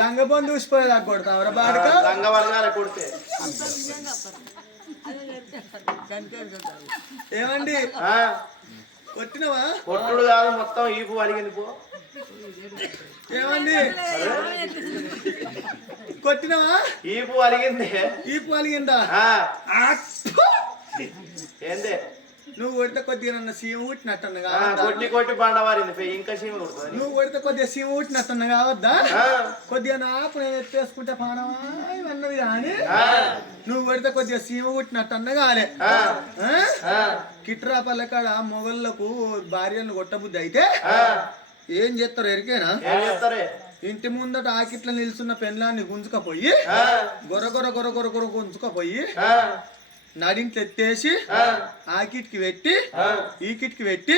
లంగ పొంది చూసిపోయేదా కొడతావరా బాడక లంగ వర్గాల కొడితే ఏమండి కొట్టినవా? కొట్టుడు కాదు, మొత్తం ఈపు అడిగింది పో. ఏమండి కొట్టినవా? ఈపు అలిగింది. ఈపు అలిగిందా? ఏందే నువ్వు కొడితే కొద్దిగా నన్ను సీమ ఊటినట్టుగా కొట్టి కొట్టి బండవారింది, ఇంకా సీమ కొడుతుంది. నువ్వు కొడితే కొద్దిగా సీమ ఊటినట్టున్నా కావద్దా? కొద్దిగా నాకు నేను ఎత్తేసుకుంటే పానవా అన్నది కానీ నువ్వు కొడితే కొద్దిగా సీమ ఊటినట్టన్నా కాలే. కిట్రా పల్లెకాడ మొగళ్ళకు భార్యను కొట్టబుద్ధి అయితే ఏం చేస్తారు ఎరికేనా? ఇంటి ముందట ఆకిట్ల నిల్చున్న పెన్లాన్ని గుంజుకపోయి గొర గొర గొర గొర గొర గుంజుకపోయి నడింట్లు ఎత్తేసి ఆ కిట్కి పెట్టి ఈ కిట్కి పెట్టి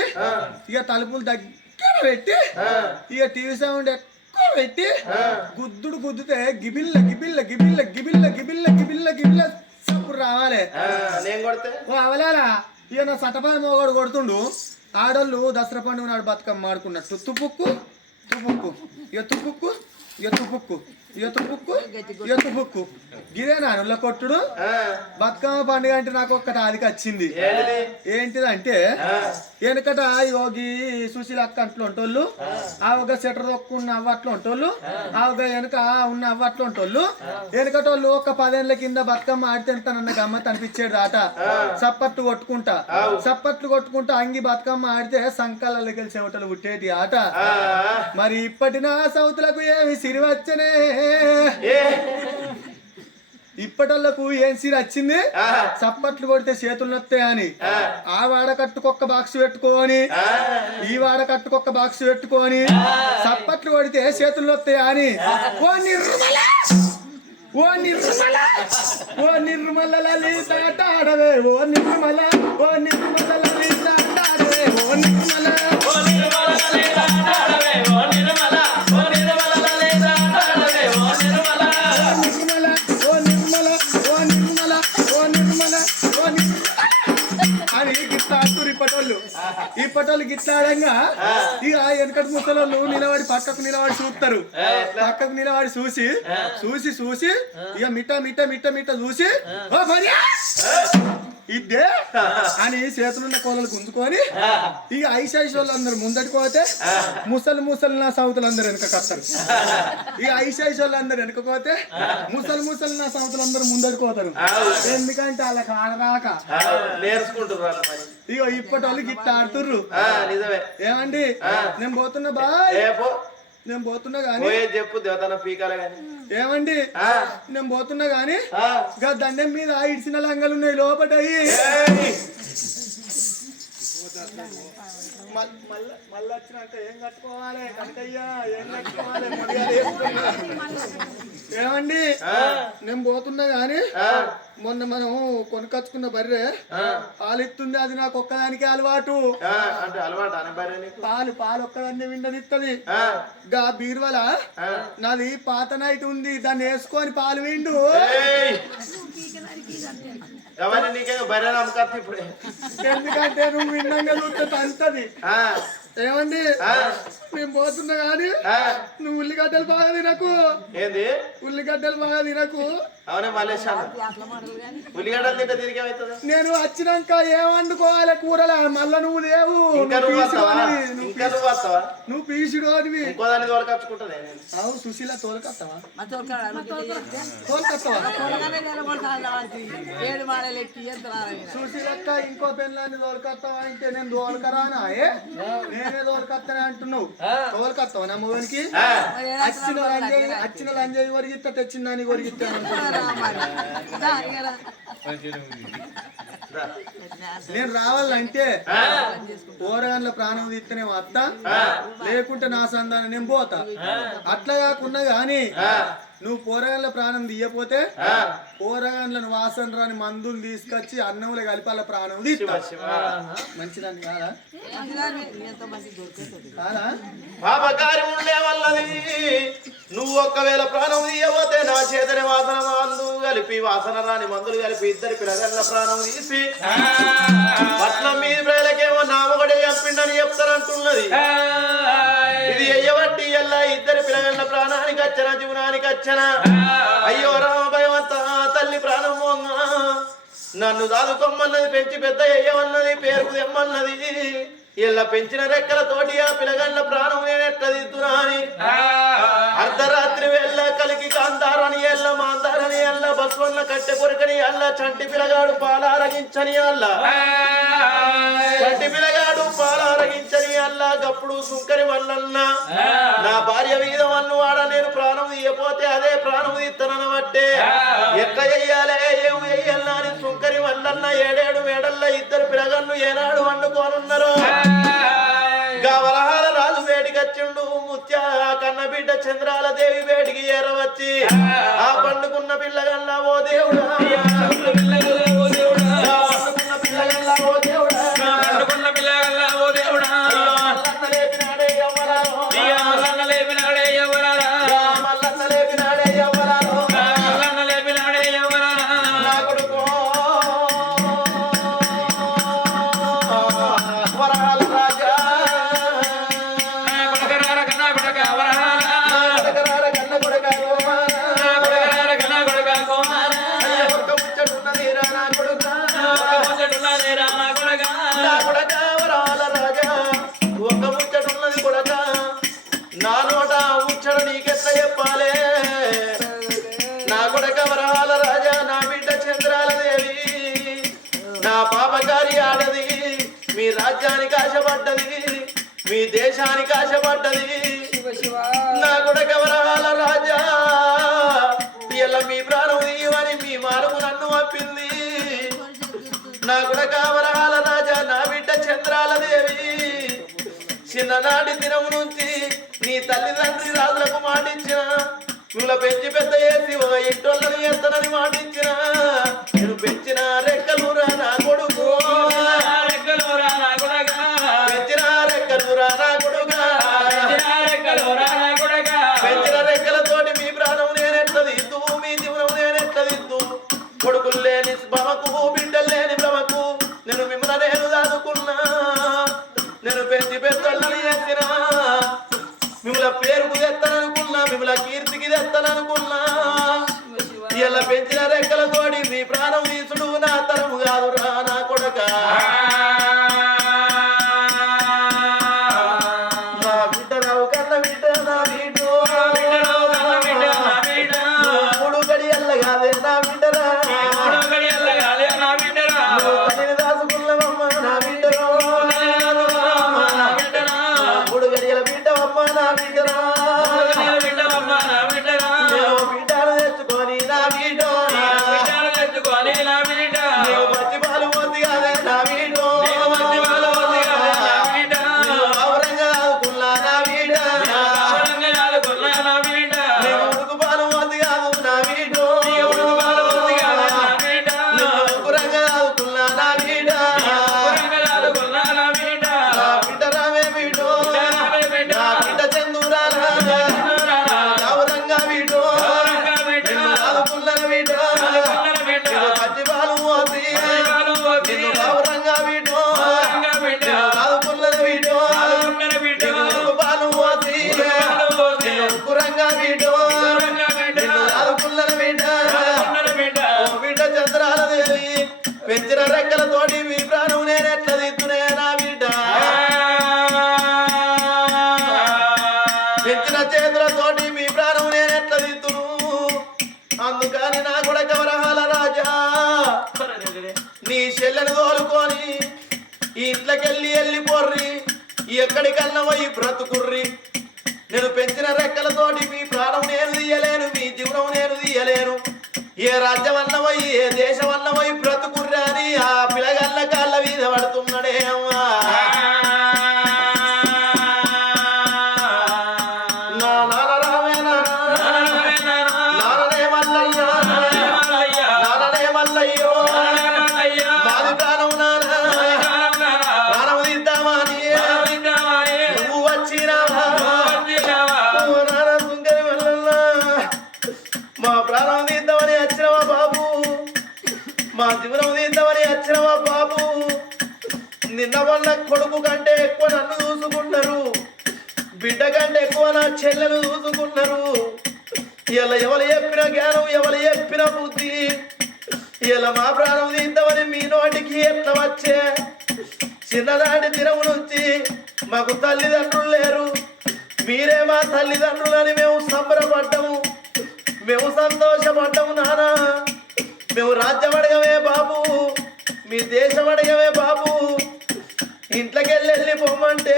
ఇక తలుపులు దగ్గర పెట్టి ఇక టీవీ సౌండ్ ఎక్కువ పెట్టి గుద్దుడు గుద్దుతే గిబిల్ల గిబిల్ల గిబిల్ల గిబిల్ల గిబిల్ల గిబిల్ల గిబిల్ల సప్పుడు రావాలి. అవలాలా ఇక నా సటపాల మోగాడు కొడుతుండు. ఆడోళ్ళు దసరా పండుగ నాడు బతుకమ్మ ఆడుకున్నట్టు తుపుక్కు తుపుక్కు ఎత్తుపుక్కు ఎత్తుపుక్కు ఎత్తుపుక్కు ఎత్తుపుక్కు గిదేనా నుల్ల కొట్టుడు. బతుకమ్మ పండుగ అంటే నాకు ఒక్కటి ఆదికి వచ్చింది. ఏంటిదంటే వెనకట యోగి సుశీల అక్క అంట్లో ఉంటోళ్ళు, ఆ ఒక సెటర్ దొక్కున్న అవ్వట్లో ఉంటోళ్ళు, ఆ ఒక వెనక ఉన్న అవ్వట్లో ఉంటోళ్ళు. వెనకటోళ్ళు ఒక 10 ఏళ్ల కింద బతుకమ్మ ఆడితేనన్న గమ్మత్ అనిపించేది ఆట. సప్పట్లు కొట్టుకుంటా సప్పట్లు కొట్టుకుంటా అంగి బతుకమ్మ ఆడితే సంకలకి వెళ్ళి చెమటలు పుట్టేటి ఆట. మరి ఇప్పటినా సౌతులకు ఏమి సిరి వచ్చనే, ఇప్పటోళ్లకు ఏం సిరి వచ్చింది? సప్పట్లు కొడితే చేతులు నొత్తాయని ఆ వాడ కట్టుకొక్క బాక్స్ పెట్టుకొని ఈ వాడ కట్టుకొక్క బాక్స్ పెట్టుకొని సప్పట్లు కొడితే చేతులు నొత్తాయని ఓ నిర్మల ఓ నిర్మల ఓ నిర్మల లలిత ఆడవే ఓ నిర్మల ఓ నిర్మల లలిత ఆడవే ఓ నిర్మల ఓ నిర్మల లలిత ఆడవే ఓ నిర్మల ఓ నిర్మల లలిత ఆడవే ఓ నిర్మల నిర్మల ఓ నిర్మల ఓ నిర్మల ఓ నిర్మల ఓ నిర్మల అని గిట్టాడుతురు ఇప్పటోళ్ళు గిట్లాడంగా ఇక వెనకటి ముసలోళ్ళు నిలబడి పక్కకు నిలబడి చూస్తారు. పక్కకు నిలబడి చూసి చూసి చూసి ఇక మిట్ట మిట్ట మిట్ట మిట్ట చూసి ఓ భార్య ఇద్దే అని చేతులున్న కోలలు గుంజుకొని ఇక ఐశాయిష్ వాళ్ళు అందరు ముందటికి పోతే ముసలి నా సౌతులు అందరు వెనకస్తారు. ఇక ఐశాయిష్ వాళ్ళు అందరు వెనకపోతే ముసలి నా సౌతులు అందరు ముందటికి పోతారు. ఎందుకంటే వాళ్ళకి ఆడరాక నేర్చుకుంటున్నారు. ఇక ఇప్పటి వాళ్ళు గిట్ట ఆడుతుర్రు. ఏమండి నేను పోతున్నా బాయ్, నేను పోతున్నా గానీ చెప్పు దేవతన పీకాల గాని. ఏమండి నేను పోతున్నా గానీ దండం మీద ఇడిసిన లంగలు ఉన్నాయి లోపట. మళ్ళీ వచ్చినాక ఏం కట్టుకోవాలి కనకయ్యా, ఏం కట్టుకోవాలి? ఏమండి నేను పోతున్నా గానీ మొన్న మనం కొనుకొచ్చుకున్న బర్రె పాలిస్తుంది. అది నాకు ఒక్కదానికి అలవాటు. పాలు ఒక్కదాన్ని విండనిస్తుంది. గా బీర్వల నాది పాత నైట్ ఉంది, దాన్ని వేసుకొని పాలు విండు. ఎందుకంటే నువ్వు విన్నంగా చూస్తే తంతది. ఏమండి మేము పోతున్నా గానీ నువ్వు ఉల్లిగడ్డలు బాగా తినకు. ఏంది ఉల్లిగడ్డలు బాగా తినకు. అవునా ఉల్లిగడ్డలు తింటే తిరిగి అవుతుంది. నేను వచ్చినాక ఏం వండుకోవాలి కూరలా? మళ్ళా నువ్వు లేవు, నువ్వు పీసుడు అదివి. అవు సుశీల తోలుకొస్తావా? సుశీలక్క ఇంకో పెళ్ళాన్ని తోలుకొస్తావా అంటే నేను తోలుకరానా? నేనే తోలుకొస్తానే అంటున్నావు. తోలుకొస్తావా నా మొగనికి? వచ్చిన లంజయి కొరిగిస్తా, తెచ్చిన దాన్ని కొరిగిస్తాను. నేను రావాలంటే పోరగాన్ల ప్రాణం తీస్తేనే వస్తా, లేకుంటే నా సంధానం నేను పోతా. అట్లా కాకుండా గాని నువ్వు పోరగాన్ల ప్రాణం తీయపోతే పోరగాన్లను వాసన రాని మందులు తీసుకొచ్చి అన్నంలో కలిపి వాళ్ళ ప్రాణం తీస్తా. మంచిదాన్ని కాదా? పాపకారి ఉండే వల్లది నువ్వు ఒక్కవేళ ప్రాణం తీయబోతే నా చేతనే వాసన కలిపి వాసన రాని మందులు కలిపి ఇద్దరి పిల్లగల్ల ప్రాణం తీసి పట్నం మీద ప్రజలకేమో నామగడే చంపిండని చెప్తారంటున్నది. ఇది ఎయ్యబట్టి ఎల్లా ఇద్దరి పిల్లగల్ల ప్రాణానికి వచ్చన జీవనానికి వచ్చన. అయ్యో రామ భగవంత తల్లి ప్రాణం నన్ను దాదుకోమన్నది, పెంచి పెద్ద ఎయ్యమన్నది, పేరుకు తెమ్మన్నది. ఇలా పెంచిన రెక్కలతోటి ఆ పిల్లగల్ల ప్రాణం నేనెట్టదిద్దునాని అర్ధరాత్రి వెళ్ళ కలికి కాంతారని ఎల్ల మాందారని ఎల్ల బస్వన్న కట్టె కొరకని అల్ల చంటి పిల్లగాడు పాలారగించని అల్ల చంటి పిల్లగాడు పాలారగించని అల్ల గప్పుడు సుంకరి మల్లన్న నా భార్య వీధం అన్నవాడ నేను ప్రాణం తీయపోతే అదే ప్రాణం తీస్తానని బట్టే ఎక్క చెయ్యాలే ఏం చెయ్యాలా అని సుంకరి మల్లన్న 7 మేడల్ల ఇద్దరు పిల్లగన్ను ఏనాడు వండుకోనున్నారు. వరహాల రాజు వేడికచ్చిండు ముత్య కన్న బిడ్డ చంద్రాల దేవి వేడికి ఏరవచ్చి ఆ పండుకున్న పిల్లగల్లా ఓ దేవుడా పండుకున్న పిల్లగల్లా ఓ దేవుడా పండుకున్న పిల్లగల్లా ఓ దేవుడా మల్లన్న లేపినాడే ఎవ్వరాలో మల్లన్న లేపినాడే ఎవ్వరాలా మల్లన్న లేపినాడే ఎవ్వరాలో మల్లన్న లేపినాడే ఎవ్వరాలా నా కొడుకు వరహాల రాజా నా నోట ముచ్చట నీకెట్లా చెప్పాలే నా కొడక వరాల రాజా నా బిడ్డ చంద్రాల దేవి నా పాపకారి ఆడది మీ రాజ్యానికి ఆశపడ్డది మీ దేశానికి ఆశపడ్డది నా కొడక వరాల రాజా ఇలా మీ ప్రాణం తీయమని మీ మానవు నన్ను పంపింది నా కొడక వరాల రాజా నా బిడ్డ చంద్రాల దేవి చిన్ననాటి దినం నుంచి నీ తల్లిదండ్రి రాజులకు మాటించిన మిమ్మల్ని పెంచి పెద్ద చేసి ఒక ఇంటోళ్ళని ఎత్తనని మాటించిన నేను పెంచిన రెక్కలురా నా కొడుకు పెంచిన రెక్కలురా నా కొడుగా పెంచిన రెక్కలతోటి మీ ప్రాణం నేనెట్లదిద్దు మీ జీవనం నేనెట్లదిద్దు కొడుకులు లేని భ్రమకు బిడ్డలు లేని భ్రమకు నేను మిమ్మల్ని నేను దాదుకున్నా నేను పెంచి పెద్దలని చేసిన మిమ్మల్ని పేరుకు తెస్తాననుకున్నా మిమ్మల్ని కీర్తికి తెస్తాననుకున్నా ఇలా పెంచిన రెక్కలతోటి మీ ప్రాణం తీసుడు నా తరము కాదురా నా కొడక నా బిడ్డ రావు కన్న బిడ్డ నా బిడ్డ మూడు గడియల్ల కాదే నా బిడ్డరా తల్లిని దాసుకున్నవమ్మ నా బిడ్డరా మూడు గడియల బిడ్డవమ్మ నా బిడ్డరా బిడ్డలు తెచ్చుకొని నా బిడ్డ పచ్చి పాలు పోతి కాదే నా బిడ్డ ఔరంగా ఆదుకున్నా నా బిడ్డ ఉడుకు పాలు పోతి కాదు నా బిడ్డ ఉరంగా ఆదుకున్నా నా బిడ్డ నా బిడ్డ రావే బిడ్డ నా బిడ్డ చందురాల ఔరంగా బిడ్డ ఆదుకున్న బిడ్డ పచ్చి పాలు పోతి ఔరంగా బిడ్డ ఆదుకున్న బిడ్డ పాలు పోతి ఉరంగా బిడ్డ ఆదుకున్న బిడ్డ బిడ్డ చంద్రాల దేవి పెంచిన రెక్కలతోటి మీ ప్రాణం నేనెట్ల దిద్దునే నా బిడ్డ పెంచిన చేతులతోటి మీ ప్రాణం నేనెట్ల దిద్దును అందుకని నా కొడక వరహాల రాజా నీ చెల్లెను తోలుకొని ఈ ఇంట్లోకెళ్ళి వెళ్ళిపోర్రి ఎక్కడికన్నా పోయి బ్రతుకుర్రి నేను పెంచిన రెక్కలతోటి మీ ప్రాణం నేను తీయలేను మీ జీవనం నేను తీయలేను ఏ రాజ్యం అన్న పోయి ఏ దేశం అన్న పోయి బ్రతుకుర్రా అని ఆ పిల్లగల్ల కాళ్ళ మీద పడుతున్నాడే అమ్మా నా నాన్న రామే నాన్ననే మల్లయ్య నాన్ననే మల్లయ్యో మాది ప్రాణం నాన్న ప్రాణం తీద్దామని నువ్వు వచ్చినావా నాన్న సుంకరి మల్లన్న మా ప్రాణం తీద్దామని వచ్చిన మా బాబు మా జీవనం తీద్దామని వచ్చినవా బాబు నిన్న వల్ల కొడుకు కంటే ఎక్కువ నన్ను చూసుకున్నారు బిడ్డ కంటే ఎక్కువ నా చెల్లెలు చూసుకున్నారు ఇలా ఎవరు చెప్పిన జ్ఞానం ఎవరు చెప్పిన బుద్ధి ఇలా మా ప్రాణం తీద్దామని మీ నోటికి ఎట్లా వచ్చే చిన్ననాటి దినము నుంచి మాకు తల్లిదండ్రులు లేరు మీరే మా తల్లిదండ్రులని మేము సంబరపడ్డాము మేము సంతోషపడ్డాము నానా మేము రాజ్యం అడగమే బాబు మీ దేశం అడగమే బాబు ఇంట్లోకి వెళ్ళి పొమ్మంటే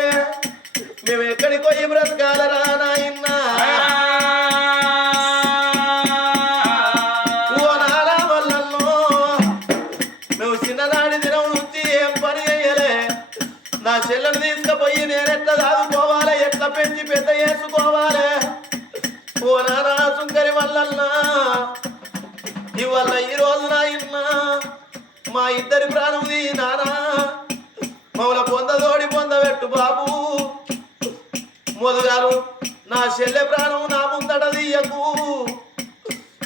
మేము ఎక్కడికి పోయి బ్రతకాలరా నాయన్నా ఓ నానా వల్లన్నో మేము చిన్ననాటి దినం నుంచి ఏం పని చెయ్యలే నా చెల్లెని తీసుకుపోయి నేనెట్లా దాదుకోవాలి ఎట్లా పెంచి పెద్ద చేసుకోవాలి ఓ నానా సుంకరి వల్లన్నా ఇవాళ ఈ రోజు నాయన్నా మా ఇద్దరి ప్రాణంది నానా మమ్మల్ని పొందదోడి పొందబెట్టు బాబు మొదగారు నా చెల్లె ప్రాణం నా ముందట తీయకు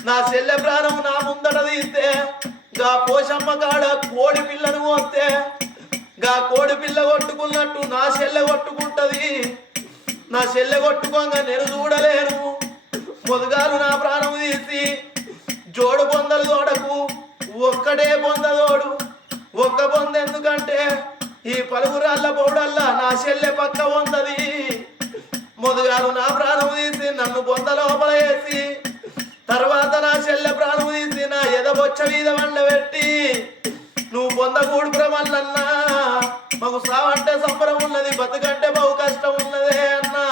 నా చెల్లె ప్రాణం నా ముందట తీస్తే గా పోషమ్మ కాడ కోడి పిల్లను వస్తే గా కోడి పిల్ల కొట్టుకున్నట్టు నా చెల్లె కొట్టుకుంటది నా చెల్లె కొట్టుకోగా నేను చూడలేను మొదగారు నా ప్రాణం తీసి జోడు పొందలు తోడకు ఒక్కడే పొందదోడు ఒక్క పొంద ఎందుకంటే ఈ పలుగురాళ్ళ పౌడల్లా నా చెల్లె పక్క పొందది మొదగారు నా ప్రాణం తీసి నన్ను పొంద లోపల వేసి తర్వాత నా చెల్లె ప్రాణం తీసి నా ఎదబొచ్చ మీద వండబెట్టి నువ్వు పొందకూడు ప్రమల్లన్నా మాకు సావంటే సంబరం ఉన్నది బతుకంటే బహు కష్టం ఉన్నదే అన్నా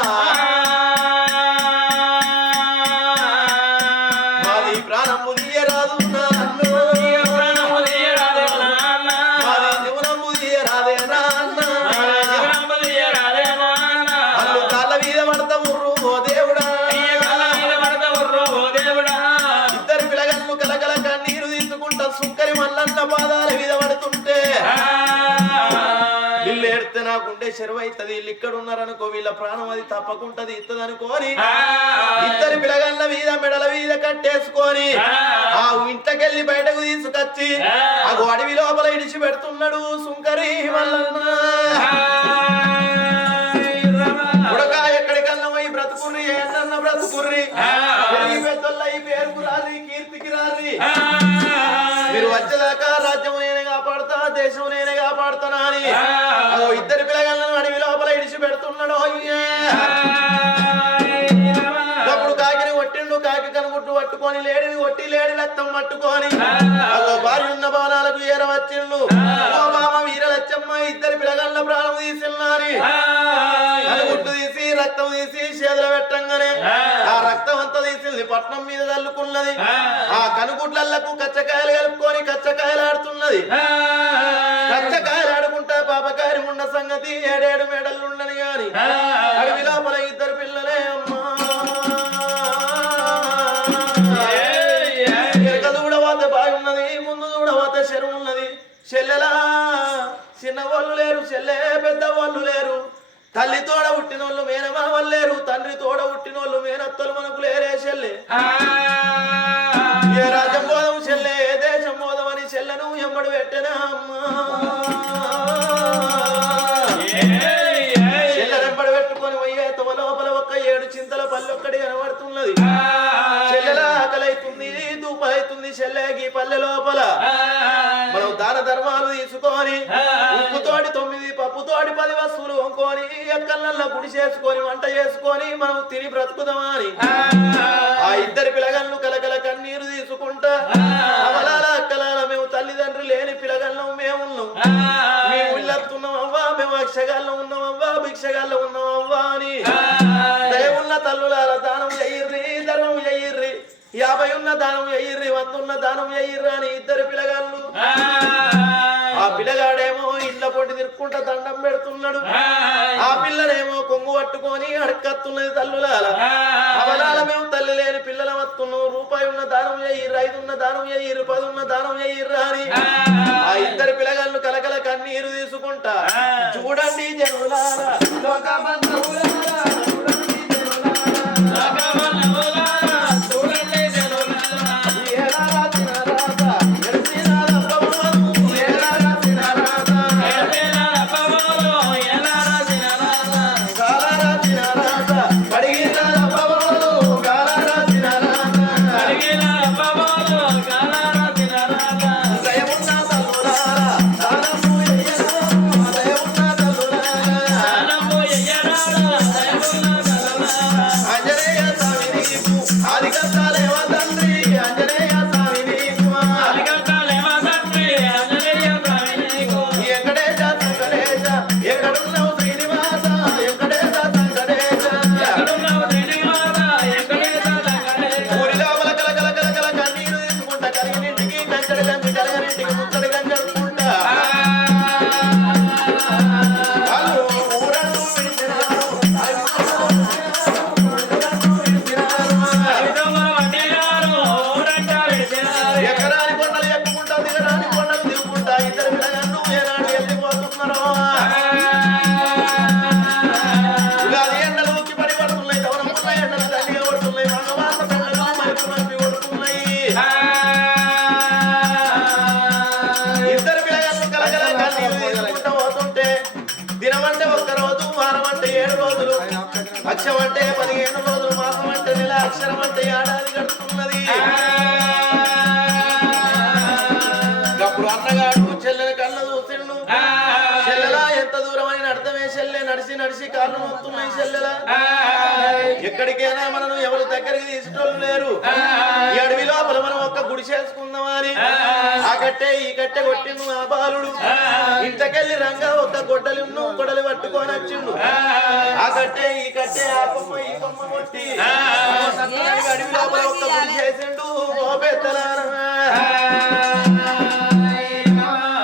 మాది ప్రాణం ముదియరాదు సుంకరి మల్లన్న పాదాల మీద పడుతుంటే వీళ్ళు ఏడితే నాకుండే చెరువు అవుతుంది వీళ్ళు ఇక్కడ ఉన్నారనుకో వీళ్ళ ప్రాణం అది తప్పకుంటది ఇత్తదనుకోని ఇద్దరి పిల్లగల్ల మీద మెడల మీద కట్టేసుకొని ఆ ఇంట్లోకెళ్ళి బయటకు తీసుకొచ్చి ఆ అడవి లోపల ఇడిచి పెడుతున్నాడు సుంకరి మల్లన్న ఉడక ఎక్కడికన్నా పోయి బ్రతుకుర్రి ఏంటన్న బ్రతుకుర్రి పెద్దోళ్ళ పేరుకు రారి కీర్తికి రారి మీరు వచ్చేదాకా రాజ్యం నేనే కాపాడుతా దేశం నేనే కాపాడుతానా అని ఇద్దరు పిల్లగాళ్ళను అడవి లోపల ఇడిచి పెడుతున్నాడు అప్పుడు కాకిని కొట్టిండు కాకి కనుగుట్టు పట్టుకొని లేడిని కొట్టి లేడి రక్తం పట్టుకొని భార్య ఉన్న భవనాలకు ఏర వచ్చిండు ఓ బామ వీరలచ్చమ్మ ఇద్దరు పిల్లగాళ్ళ ప్రాణం తీసిల్లాని కనుగుట్టు తీసి రక్తం తీసి చేతులు పెట్టంగానే ఆ రక్తం అంతా తీసింది పట్నం మీద చల్లుకున్నది ఆ కనుగుట్లకు కచ్చకాయలు కలుపుకొని కచ్చకాయలు ఆడుతున్నది కచ్చకాయలు ఆడుకుంటా పాపకారి ఉన్న సంగతి ఏడేడు మేడలు ఉండని గాని అడవి లోపల ఇద్దరు పిల్లలే అమ్మా వెనక చూడవతే బాగున్నది ముందు చూడవతే చెరువు ఉన్నది చెల్లెలా చిన్న వాళ్ళు లేరు చెల్లె పెద్ద వాళ్ళు లేరు తల్లి తోడ పుట్టినోళ్ళు మేనమామలు లేరు తండ్రి తోడ పుట్టినోళ్ళు మేనత్తలు మనకు లేరే చెల్లె ఏ రాజ్యం పోదాం చెల్లె ఏ దేశం పోదాం అని చెల్లెను ఎమ్మడు పెట్టినా అమ్మా చెల్లెనెంబడి పెట్టుకొని పోయే తమ లోపల ఒక్క 7 చింతల పల్లొక్కడి కనబడుతున్నది చెల్లెల ఆకలైతుంది దూపలైతుంది చెల్లెకి పల్లె లోపల మనం దాన ధర్మాలు తీసుకొని ఉప్పుతోటి 9 పప్పుతోటి 10 వస్తువులు వంకొని ఎక్కలల్లో గుడి చేసుకొని వంట చేసుకొని మనం తిని బ్రతుకుదామా అని ఆ ఇద్దరు పిల్లగాళ్ళు కలకల కన్నీరు తీసుకుంటా అవలాల అక్కలాల మేము తల్లిదండ్రులు లేని పిల్లగాళ్ళం మేమున్నాం మేము ఇల్లెత్తున్నాం అవ్వా మేము అక్షగాల్లో ఉన్నాం అవ్వా భిక్షగాల్లో ఉన్నాం అవ్వా అని దయవున్న తల్లులాల దానం చెయ్యిర్రి ధర్మం చెయ్యిర్రి 50 ఉన్న దానం చెయ్యిర్రి 100 ఉన్న దానం చెయ్యిర్రి అని ఇద్దరు పిల్లగాళ్ళు ఆ పిల్లగాడేమో ఇళ్ళ పొట్టి తిరుక్కుంటా దండం పెడుతున్నాడు ఆ పిల్లనేమో కొంగు పట్టుకొని అడకత్తున్నది తల్లులాల అవలాల మేము తల్లి లేని పిల్లల వస్తున్నాం రూపాయి ఉన్న దానం చెయ్యిర్రు 5 ఉన్న దానం చెయ్యిర్రు 10 ఉన్న దానం చెయ్యిర్రు అని ఆ ఇద్దరు పిల్లగాళ్ళు కలకల కన్నీరు తీసుకుంటా చూడండి జనులారా లోకమంతవులారా చూడండి జనులారా లోకమంతవులారా చూడండి జనులారా ఏరా రాజా ఎర్సినాల ఎకరాని కొండలు ఎక్కుకుంటా దిగరాని కొండలు దిగుకుంటా ఇద్దరు పిల్లగాళ్ళు ఏనాడు వెళ్ళిపోతున్నారు ఉగాది ఎండలు ఊకి పడి పడుతున్నాయి దవనమున్న ఎండలు దండిగా పడుతున్నాయి మగవాళ్ళ పిల్లలు మరుపు నొప్పి కొడుతున్నాయి ఇద్దరు పిల్లగాళ్ళు కలగల కన్నీరు తీసుకుంటూ పోతుంటే దినమంటే ఒక్క రోజు వారం అంటే 7 రోజులు అక్షరం అంటే 15 రోజులు మాసం అంటే నెల అక్షరం అంటే ఏడాది గడుస్తున్నది అప్పుడు అన్నగాడు చెల్లెని కళ్ళ చూసిండు చెల్లెలా ఎంత దూరం అని అర్థమే చెల్లె నడిచి నడిచి కాళ్ళు నొస్తున్నాయి చెల్లెలా ఎక్కడికైనా మనను ఎవరు దగ్గరికి తీసేటోళ్ళు లేరు ఈ అడవి లోపల మనం ఒక్క గుడి చేసుకుందామని ఆ కట్టె ఈ కట్టె కొట్టిండు ఆ బాలుడు ఇంతకెళ్ళి రంగా ఒక్క గొడ్డలిను గొడలు పట్టుకొని వచ్చిండు ఆ కట్టె ఈ కట్టె ఆ కొమ్మ ఈ కొమ్మ కొట్టి అడవి లోపల ఒక్క గుడి చేసిండు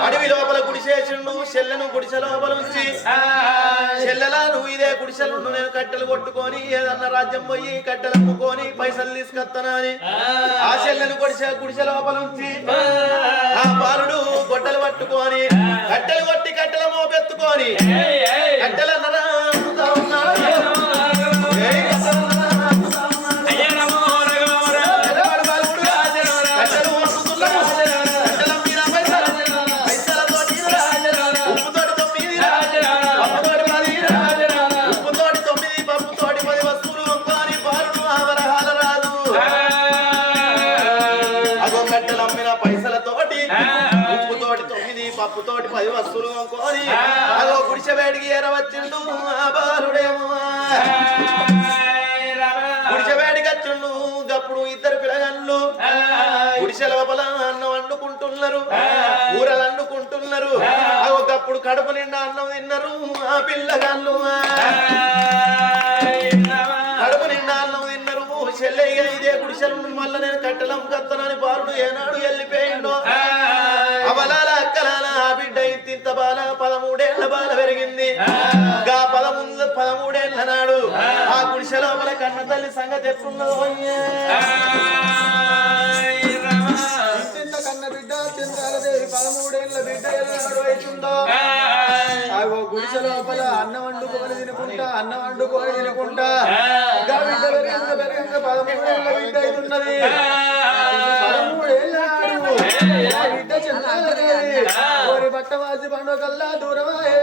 అడవి లోపల గుడి చేసిండు చెల్లెను గుడిసె లోపల ఉంచి చెల్లెలా నువ్వు ఇదే గుడిసెలు నేను కట్టెలు కొట్టుకొని ఏదన్నా రాజ్యం పోయి కట్టెలు అమ్ముకొని పైసలు తీసుకొస్తానా అని ఆ చెల్లెను గుడిసె లోపల ఉంచి ఆ బాలుడు గొడ్డలు పట్టుకొని కట్టెలు కొట్టి కట్టెల మోపెత్తుకొని కట్టెలు అన్నరా పైసలతోటి ఉప్పుతోటి 9 పప్పుతోటి 10 వస్తువులు కొనుక్కొని అదో గుడిసె వేడికి ఏరవచ్చిండు ఆ బాలుడేమో గుడిసె వేడికి వచ్చిండు గప్పుడు ఇద్దరు పిల్లగాళ్ళు గుడిసె లోపల అన్నం వండుకుంటున్నారు కూరలు వండుకుంటున్నారు ఒకప్పుడు కడుపు నిండా అన్నం తిన్నారు ఆ పిల్లగాళ్ళు కడుపు నిండా అన్నం తిన్నారు చెల్లె ఇదే గుడిసెలు మళ్ళీ నేను కట్టెలం కత్తనని బాలుడు ఏనాడు వెళ్ళిపోయిండో అవలాల అక్కలాల ఆ బిడ్డ ఇంత బాల 13 ఏళ్ల బాల పెరిగింది 13 ఏళ్ల నాడు ఆ గుడిసె లోపల కన్న తల్లి సంగతి ఎప్పుడున్నదో కన్న బిడ్డ చంద్రాలదేవి 13 ఏళ్ల బిడ్డ ఏనాడు అవుతుందో గుడిసె లోపల అన్నం వండుకొని తినుకుంటా బిడ్డ పెరగంగా 13 ఏళ్ల బిడ్డ అవుతున్నది 13 ఏళ్ల నాడు బిడ్డ చంద్రాలదేవి ఓరి బట్ట వాసి పండుగ కల్లా దూరమాయే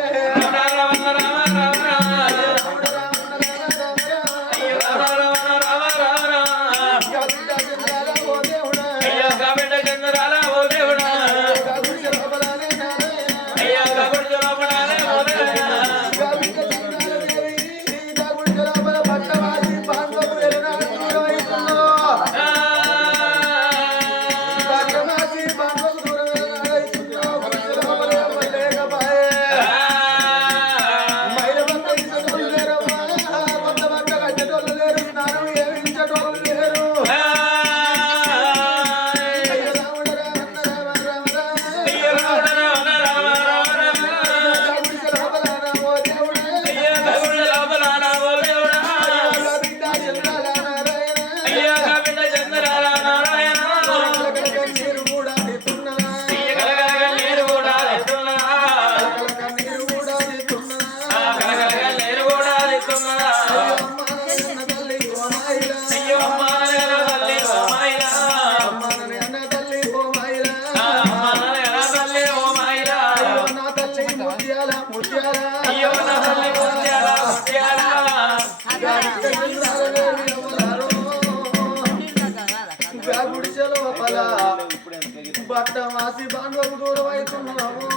బట్ట వాసి బాండవకు దూరం అవుతున్నాము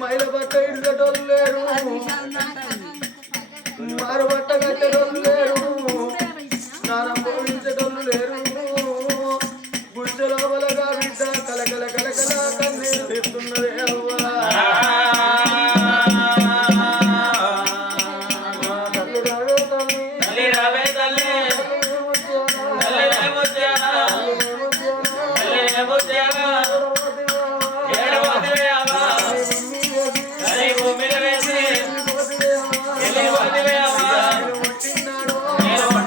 మైల బట్ట ఇడ్చటోళ్ళు లేరు మారు బట్ట కట్టేటోళ్ళు లేరు స్నానం పోయించేటోళ్ళు లేరు గుడిసె లోపలగా బిడ్డ కలకల కలకల కన్నీరు తీస్తున్నదే అవ్వా Hello.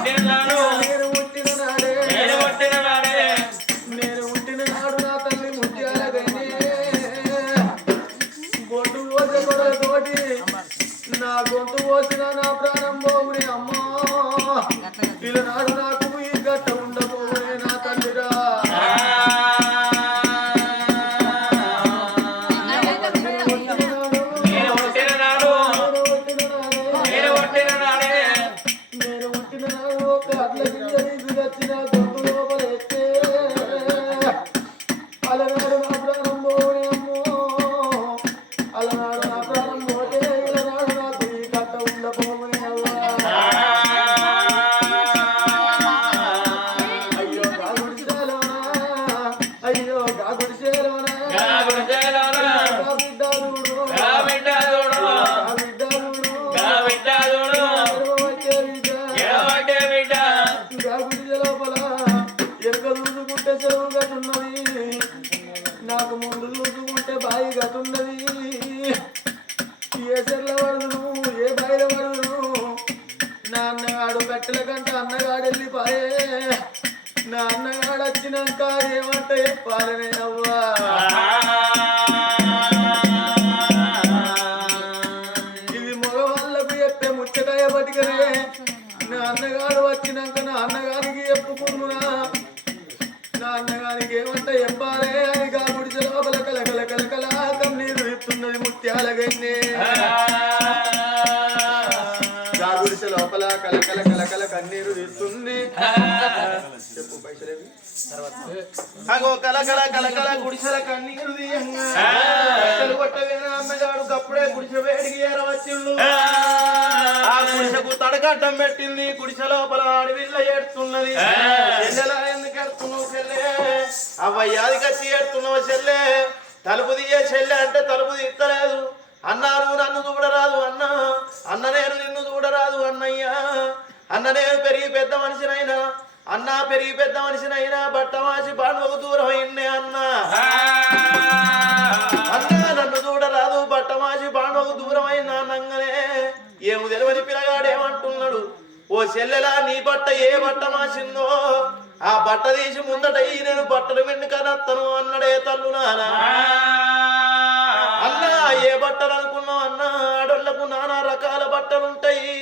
అయ్యో కాకుడి చేలోనా చూసుకుంటే చెరువు గతున్నది నాకు ముందు చూసుకుంటే బాయి గతున్నది ఏ చెర్ల వరదును ఏ బాయిల వరదును నా అన్నగాడు పెట్టల కంటే అన్నగాడు వెళ్ళిపోయే నా అన్నగాడు వచ్చినాక ఏమంట చెప్పాలనే అవ్వా ఇది మగవాళ్ళకు చెప్పే ముచ్చటాయ బతికనే నా అన్నగాడు వచ్చినాక నా అన్నగారికి చెప్పుకున్నా నా అన్నగారికి ఏమంట చెప్పాలే అని కాకుడి లోపల కలకల కలకల కన్నీరు ఇస్తున్నది ముత్యాల గన్నే కాకుడి లోపల కలకల కలకల కన్నీరు ఇస్తుంది చెప్పు పైసలేవి అగో కలకల కలకల గుడిసెల కన్నీరు తీయంగా కొట్టవేనా అన్నగాడు కప్పుడే గుడిసె వేడికి ఏరవచ్చిండు ఆ గుడిసెకు తడకట్టం పెట్టింది గుడిసె లోపల అడవిల్ల ఏడుతున్నది చెల్లెలా ఎందుకు ఏడుతున్నావు చెల్లె అవ్వయ్యాది కచ్చి ఏడుతున్నావు చెల్లె తలుపు తీయే చెల్లె అంటే తలుపు తీస్తలేదు అన్నా నువ్వు నన్ను చూడరాదు అన్నా అన్న నేను నిన్ను చూడరాదు అన్నయ్యా అన్న నేను పెరిగి పెద్ద మనిషినైనా అన్నా పెరిగి పెద్ద మనిషినైనా బట్టమాసి బాణువకు దూరం అయిందే అన్నా అన్నా నన్ను చూడరాదు బట్టమాసి బాణువకు దూరం అయినా అన్నంగానే ఏము తెలియని పిల్లగాడు ఏమంటున్నాడు ఓ చెల్లెలా నీ బట్ట ఏ బట్ట మాసిందో ఆ బట్ట తీసి ముందట నేను బట్టలు వెండుకనత్తను అన్నడే తల్లు నానా అన్నా ఏ బట్టలు అనుకున్నావు అన్న ఆడోళ్లకు నానా రకాల బట్టలుంటాయి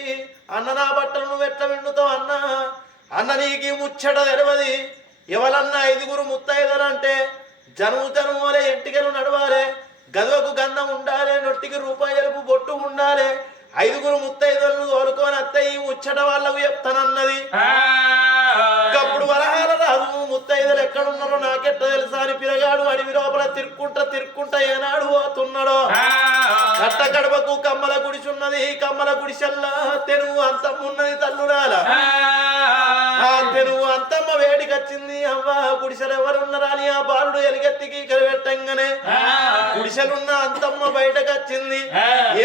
అన్న నా బట్టలు నువ్వు ఎట్లా విండుతావు అన్నా అన్న నీకు ముచ్చట తెలవది ఎవరన్నా 5 ముత్తైదలంటే జనుము జనుము వలె ఎంటికలు నడవాలి గదవకు గంధం ఉండాలి నొట్టికి రూపాయలకు బొట్టు ఉండాలి 5 ముత్తైదలను తోలుకొని అత్తయ్య ముచ్చట వాళ్ళకు చెప్తానన్నది అప్పుడు వరహాల రాదు ముత్తైదలు ఎక్కడున్నారో నాకెట్ట తెలుసా అని పిరగాడు అడవి లోపల తిరుక్కుంటా ఏనాడు పోతున్నాడో కట్ట కడపకు కమ్మల గుడిసున్నది కమ్మల గుడిసెల్లా తెనుగు అంతమ్మ ఉన్నది తల్లురాల ఆ తెనుగు అంతమ్మ వేడికొచ్చింది అవ్వ గుడిసెలు ఎవరున్నారా అని ఆ బాలుడు ఎలుగెత్తికి కరిపెట్టంగానే గుడిసెలున్న అంతమ్మ బయటకు వచ్చింది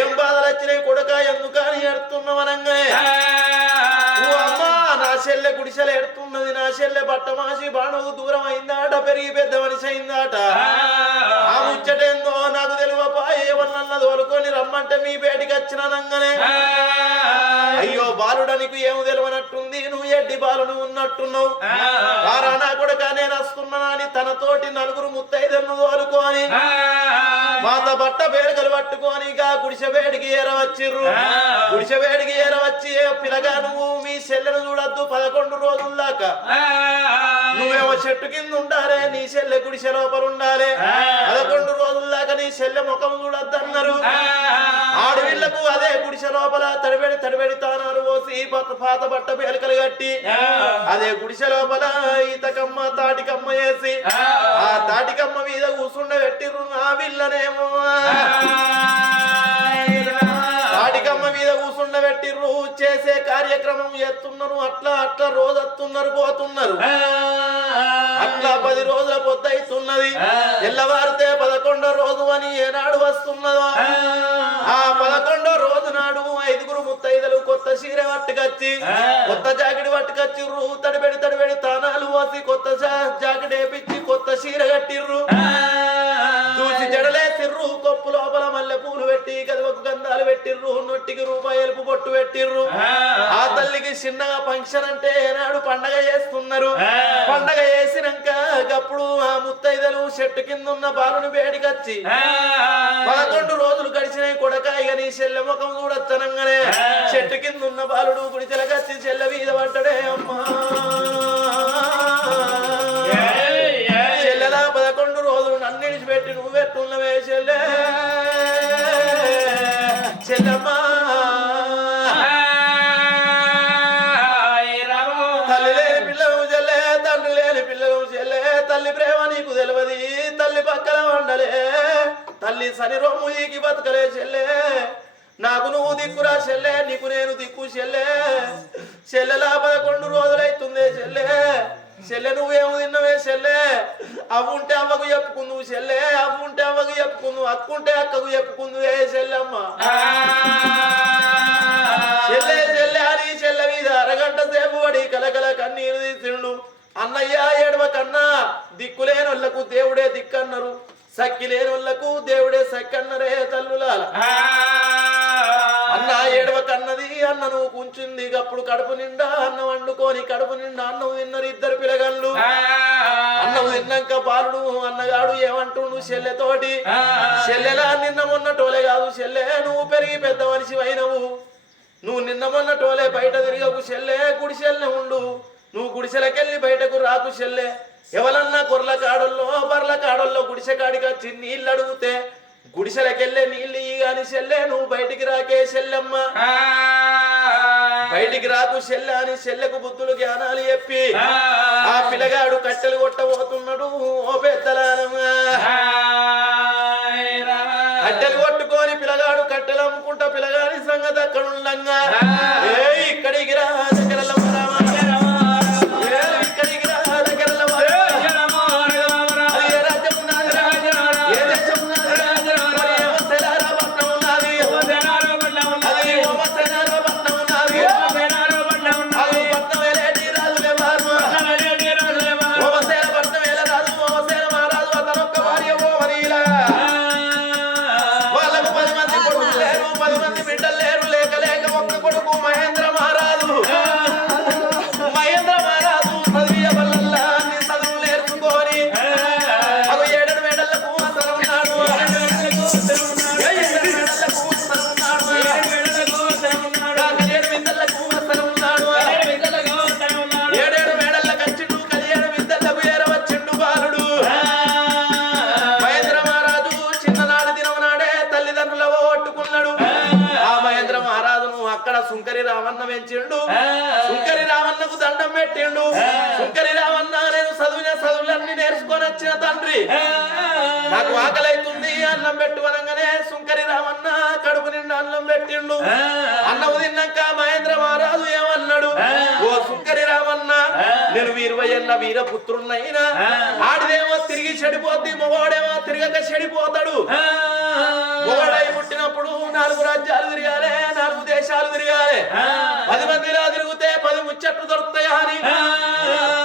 ఏం బాధలు వచ్చినాయి కొడుక ఎందుకని ఎడుతున్నావనంగానే అమ్మా నా చెల్లె గుడిసెలు ఎడుతున్నది నా చెల్లె బట్టమాసి బాణువు దూరం అయిందాట పెరిగి పెద్ద మనిషి అయిందాట ఆ ముచ్చటేందో నాకు తెలియపా ఏమన్నా తోలుకొని రమ్మంటే మీ బయటికి వచ్చినానంగానే అయ్యో బాలుడ నీకు ఏమి తెలియనట్టుంది నువ్వు ఎడ్డి బాలుడు ఉన్నట్టున్నావు వారా నా కొడుక నేను వస్తున్నానా అని తనతోటి 4 ముత్తైదలను తోలుకొని మాత బట్ట పేరుకలు పట్టుకొని గుడిసె వేడికి ఏరవచ్చిర్రు గుడిసె వేడికి ఏరవచ్చి పిల్లగా నువ్వు మీ చెల్లెను చూడద్దు 11 రోజుల దాకా నువ్వేమో చెట్టు కింద ఉండాలి నీ చెల్లె గుడిసె లోపల ఉండాలి 11 రోజుల దాకా నీ చెల్లె ముఖం చూడద్దు అన్నారు ఆడవిళ్లకు అదే గుడిసె లోపల తడిబెడి తానాలు పోసి పాత బట్ట పేలికలు కట్టి అదే గుడిసె లోపల ఈతకమ్మ తాటికమ్మ వేసి ఆ తాటికమ్మ మీద కూసుండ పెట్టిర్రు ఆ విల్లనేమో తాటికమ్మ మీద కూసుండ పెట్టిర్రు చేసే కార్యక్రమం చేస్తున్నారు అట్లా రోజు వస్తున్నారు పోతున్నారు అట్లా 10 రోజుల పొద్దయితున్నది తెల్లవారితే 11వ రోజు అని ఏనాడు వస్తున్నదో ఆ 11వ రోజు నాడు 5 ముత్తైదలు కొత్త చీర పట్టుకొచ్చి కొత్త జాకెట్ పట్టుకొచ్చిర్రు తడిబెడి తానాలు పోసి కొత్త జాకెట్ వేపించి కొత్త చీర కట్టిర్రు చూసి జడలేసిర్రు కొప్పు లోపల మల్లె పూలు పెట్టి గదవకు గంధాలు పెట్టిర్రు నొట్టికి రూపాయలు బొట్టు పెట్టిర్రు ఆ తల్లికి చిన్నగా ఫంక్షన్ అంటే ఏనాడు పండగ చేస్తున్నారు పండగ చేసినాక అప్పుడు ఆ ముత్తైదలు చెట్టు కింద ఉన్న బాలుని వేడికొచ్చి 11 రోజులు గడిచినాయి కొడక ఇక నీ చెల్లె ముఖం చూడొచ్చనంగానే చెట్టు కింద ఉన్న బాలుడు గుడిచెలకొచ్చి చెల్లె మీద పడ్డడే అమ్మా చెల్లెలా 11 రోజులు నన్ను విడిచిపెట్టి నువ్వెట్టున్నవే చెల్లెమ్మా తల్లి లేని పిల్లలు చెల్లె తండ్రి లేని పిల్లలు చెల్లె తల్లి ప్రేమ నీకు తెలియదు తల్లి పక్కన వండలే తల్లి సని రొమ్ము ఈకి బతకలే చెల్లె నాకు నువ్వు దిక్కురా చెల్లె నీకు నేను దిక్కు చెల్లెలా 11 రోజులైతుందే చెల్లె నువ్వేమో తిన్నవే చెల్లె అవ్వుంటే అవ్వకు చెప్పుకుందు చెల్లె, అవ్వుంటే అవ్వకు చెప్పుకుందు, అక్కుంటే అక్కకు చెప్పుకుందు ఏ చెల్లెమ్మ. చెల్లె చెల్లె అని చెల్లె మీద అరగంట సేపు పడి కలకల కన్నీరు తీసిండు. అన్నయ్య ఏడవ కన్నా దిక్కులేనోళ్లకు దేవుడే దిక్కన్నారు, సక్కి లేనోళ్లకు దేవుడే సక్కన్నరే తల్లులాల. అన్న ఏడవ కన్నది అన్న నువ్వు కూర్చుంది అప్పుడు కడుపు నిండా అన్నం వండుకొని కడుపు నిండా అన్నం తిన్నారు ఇద్దరు పిల్లగాళ్ళు. అన్నం తిన్నాక బాలుడు అన్నగాడు ఏమంటుండు చెల్లెతోటి, చెల్లెలా నిన్న మొన్నటోలే కాదు చెల్లె, నువ్వు పెరిగి పెద్ద మనిషి అయినవు, నువ్వు నిన్న మొన్నటోలే బయట తిరగకు చెల్లె, గుడిసెల్నే ఉండు, నువ్వు గుడిసెలకెళ్ళి బయటకు రాకు చెల్లె. ఎవరన్నా గొర్రెల కాడల్లో బర్రెల కాడల్లో గుడిసె కాడికి వచ్చి నీళ్ళు అడిగితే గుడిసెలకెళ్ళే నీళ్ళు ఇయ్యి గాని చెల్లె, నువ్వు బయటికి రాకే చెల్లెమ్మ, బయటికి రాకు చెల్లె అని చెల్లెకు బుద్ధులు జ్ఞానాలు చెప్పి ఆ పిల్లగాడు కట్టెలు కొట్టబోతున్నాడు. ఓ పెద్దలానమ్మా కట్టెలు కొట్టుకొని పిల్లగాడు కట్టెలు అమ్ముకుంటా పిల్లగాడి సంగతి అక్కడ ఉండంగా ఇక్కడికి రా దగ్గరలో సుంకరి రావన్న పెంచిండు, సుంకరి రావన్నకు దండం పెట్టిండు. సుంకరి రావన్న నేను చదువులన్నీ నేర్చుకొని వచ్చిన తండ్రి, నాకు ఆకలైతుంది అన్నం పెట్టు అనగానే సుంకరి రావన్న కడుపు నిండా అన్నం పెట్టిండు. అన్నం తిన్నాక మహేంద్ర మహారాజు ఏమన్నాడు, ఓ సుంకరి రావన్న నేను 20 ఏళ్ళ వీరపుత్రున్నైనా ఆడిదేమో తిరిగి చెడిపోద్ది, మొగోడేమో తిరగక చెడిపోతాడు. మొగోడై పుట్టినప్పుడు 4 రాజ్యాలు తిరగాలి, 4 దేశాలు తిరగాలి, 10 మందిలా తిరిగితే 10 ముచ్చట్లు దొరుకుతాయా అని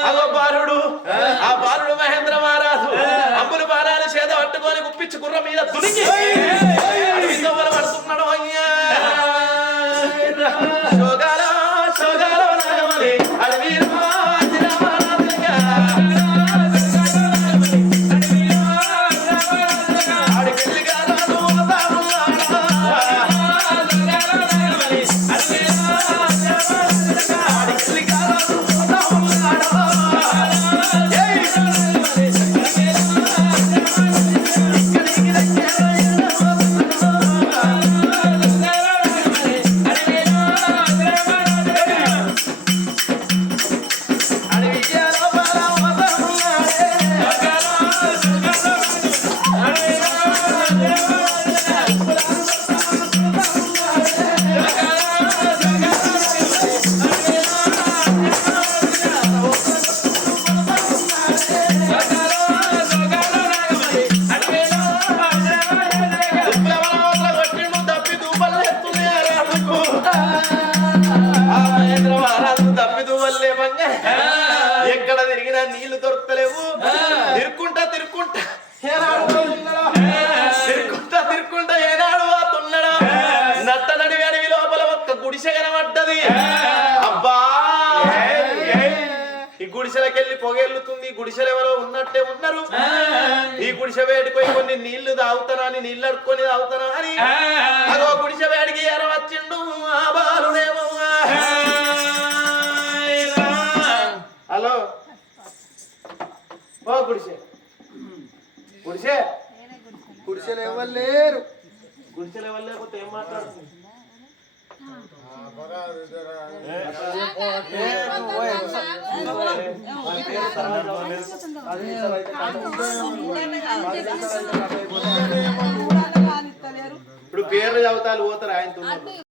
అదో బాలుడు, ఆ బాలుడు మహేంద్ర మహారాజు అంబులు బాణాలు చేత పట్టుకొని గుప్పించి గుర్ర మీద దునికి అడవితో పడుతున్నాడు. అయ్యా శోగాల శోగాల నాగమలి అడవిలో ఎక్కడ తిరిగినా నీళ్లు దొరకలేవు. తిరుక్కుంటా తిరుక్కుంటా తిరుక్కుంటా తిరుక్కుంటా ఏనాడు పోతున్నాడా నట్ట నడివి అడవి లోపల ఒక్క గుడిసె కనబడ్డది. అబ్బా ఈ గుడిసెలకెళ్ళి పొగెళ్ళుతుంది, గుడిసెలు ఎవరో ఉన్నట్టే ఉన్నారు. ఈ గుడిసె వేడిపోయి కొన్ని నీళ్లు తాగుతానా అని నీళ్ళు అడుక్కొని తాగుతానా అని అదో గుడిసె వేడికి ఎర వచ్చిండు ఆ బాలుడేమో. హలో ఓ గుడిసె గుడిసె గుడిసెలు ఎవరు లేరు, గుడిసెలు ఎవరు లేకపోతే ఏం మాట్లాడుతుంది? ఇప్పుడు పేర్లు చదువుతారు పోతారు ఆయనతో.